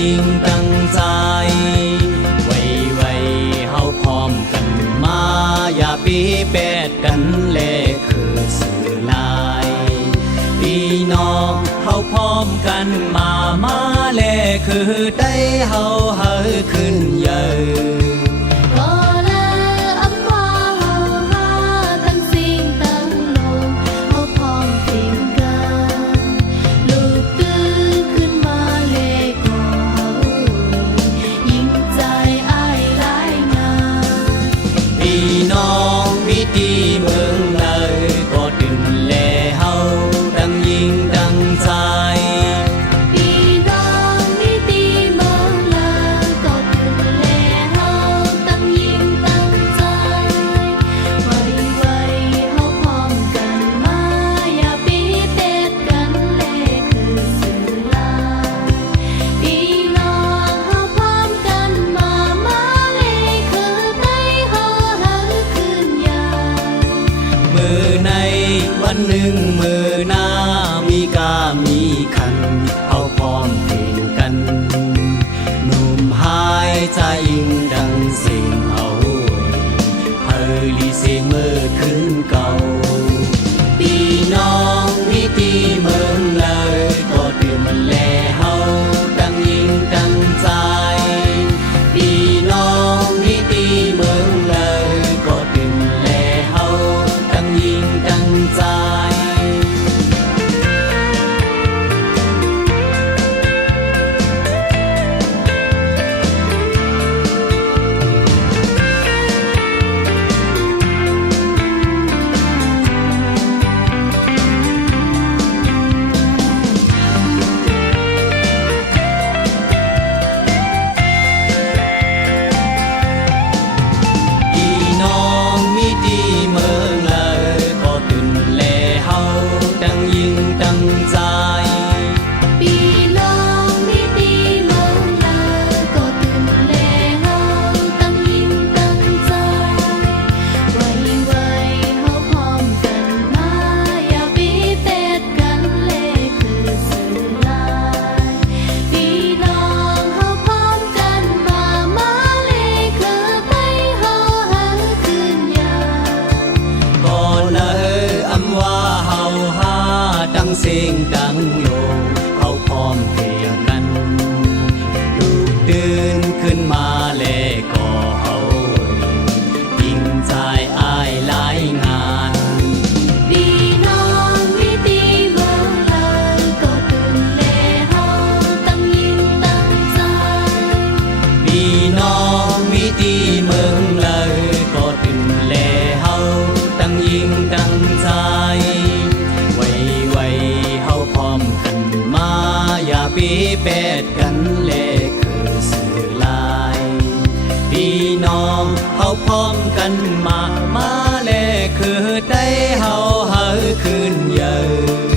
ยิ่งตั้งใจไวเฮาพร้อมกันมาอย่าปีเป็ดกันเลคือสื่อลายพี่น้องเฮาพร้อมกันมาเลคือได้เฮาขึ้นเยอะวันหนึ่งมือหน้ามีกามีคันเอาพร้อมเพลงกันหนุ่มหายใจยิ่งดังเสียงเอาเฮลีเสียงมือขึ้นเก่าพี่น้องวิธีเมืองเลยก็ดื่มแลเฮาดังยิ่งดังใจพี่น้องวิธีเมืองเลยก็ดื่มแลเฮาดังยิ่งดังใจเสียงดังโลงเขาพร้อมเพรียงกันลูกตื่นขึ้นมาเลก็เฮายิ่งใจอ้ายหลายงานพี่น้องวิธีเมืองเลยก็ตื่นเลเฮาตั้งยิ่งตั้งใจพี่น้องวิธีเมืองเลยก็ตื่นเลเฮาตั้งยิ่งตั้งใจปีเป็ดกันเลคือสื่อลายพี่น้องเฮาพร้อมกันมาเลคือได้เฮาขึ้นเยอะ